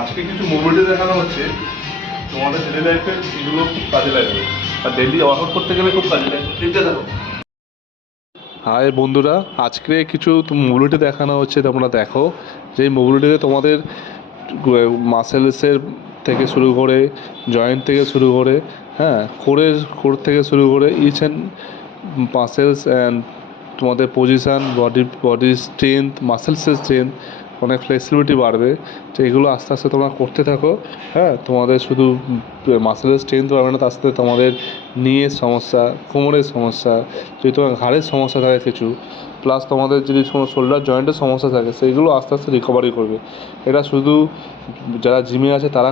আজকে কিছু মোবিলিটি দেখানো হচ্ছে, তোমাদের ডেলি লাইফে এগুলো খুব কাজে লাগবে, আর ডেলি ওয়ার্কআউট করতে গেলে খুব কাজে লাগবে। দেখতে থাকো। হাই বন্ধুরা, আজকে কিছু মোবিলিটি দেখানো হচ্ছে, তোমরা দেখো। যেই মোবিলিটিতে তোমাদের মাসেলসের থেকে শুরু করে, জয়েন্ট থেকে শুরু করে, হ্যাঁ, কোর থেকে শুরু করে ইচ অ্যান্ড মাসেলস অ্যান্ড তোমাদের পজিশান, বডির স্ট্রেংথ, মাসেলসের স্ট্রেংথ, অনেক ফ্লেক্সিবিলিটি বাড়বে। তো এগুলো আস্তে আস্তে তোমরা করতে থাকো। হ্যাঁ, তোমাদের শুধু মাসেলের স্ট্রেংথ বাড়বে না, তার সাথে তোমাদের নিয়ের সমস্যা, কোমরের সমস্যা, যদি তোমার ঘাড়ের সমস্যা থাকে কিছু, প্লাস তোমাদের যদি কোনো শোল্ডার জয়েন্টের সমস্যা থাকে, সেইগুলো আস্তে আস্তে রিকভারি করবে। এটা শুধু যারা জিমে আছে তারা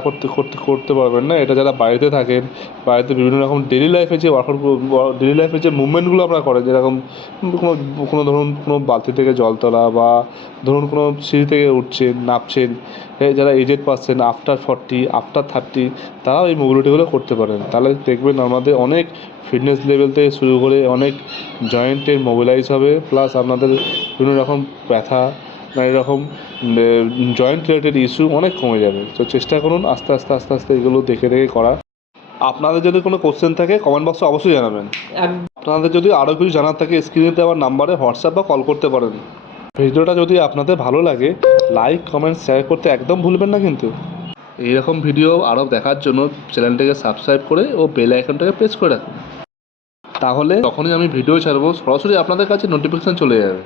করতে পারবেন না, এটা যারা বাড়িতে থাকেন, বাড়িতে বিভিন্ন রকম ডেলি লাইফে যে ডেলি লাইফে যে মুভমেন্টগুলো আপনারা করেন, যেরকম কোনো কোনো ধরুন কোনো বালতি থেকে জল তোলা, বা ধরুন কোনো সিঁড়ি থেকে উঠছেন নামছেন, যারা এজেড পার্সন, আফটার 40, আফটার 30, তারাও এই মোবিলিটিগুলো করতে পারেন। তাহলে দেখবেন আমাদের অনেক ফিটনেস লেভেল থেকে শুরু করে অনেক জয়েন্টের মোবিলাইজ হবে, প্লাস আপনাদের বিভিন্ন রকম ব্যথা, নানা রকম জয়েন্ট রিলেটেড ইস্যু অনেক কমে যাবে। তো চেষ্টা করুন আস্তে আস্তে আস্তে আস্তে এগুলো দেখে দেখে করা। আপনাদের যদি কোনো কোশ্চেন থাকে কমেন্ট বক্সে অবশ্যই জানাবেন। আপনাদের যদি আরও কিছু জানার থাকে স্ক্রিনে দেওয়ার নাম্বারে হোয়াটসঅ্যাপ বা কল করতে পারেন। ভিডিওটা যদি আপনাদের ভালো লাগে, লাইক কমেন্ট শেয়ার করতে একদম ভুলবেন না কিন্তু। এইরকম ভিডিও আরও দেখার জন্য চ্যানেলটাকে সাবস্ক্রাইব করে ও বেল আইকনটাকে প্রেস করে রাখুন। তাহলে যখনই আমি ভিডিও ছাড়বো সরাসরি আপনাদের কাছে নোটিফিকেশান চলে যাবে।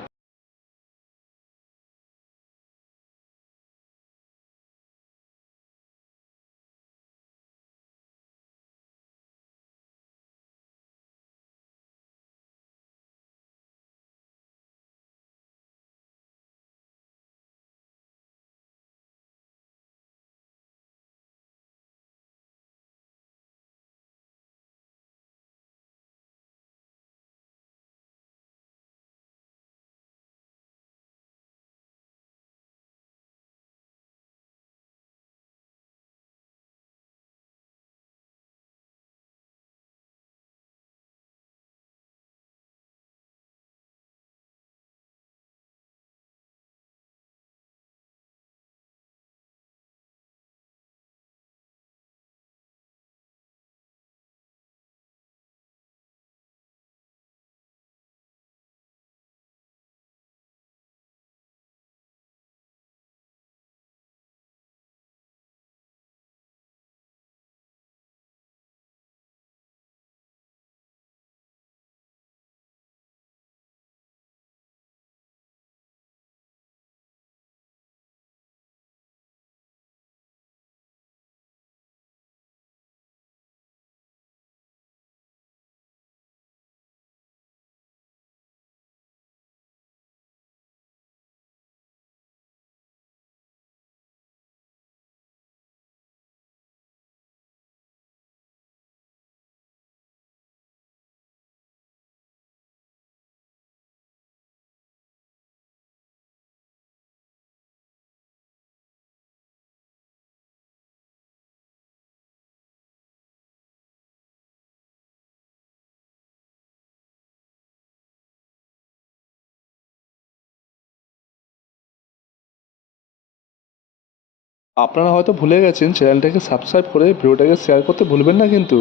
আপনারা হয়তো ভুলে গেছেন চ্যানেলটাকে সাবস্ক্রাইব করে ভিডিওটাকে শেয়ার করতে ভুলবেন না কিন্তু।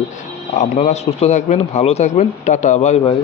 আপনারা সুস্থ থাকবেন, ভালো থাকবেন, টাটা, বাই বাই।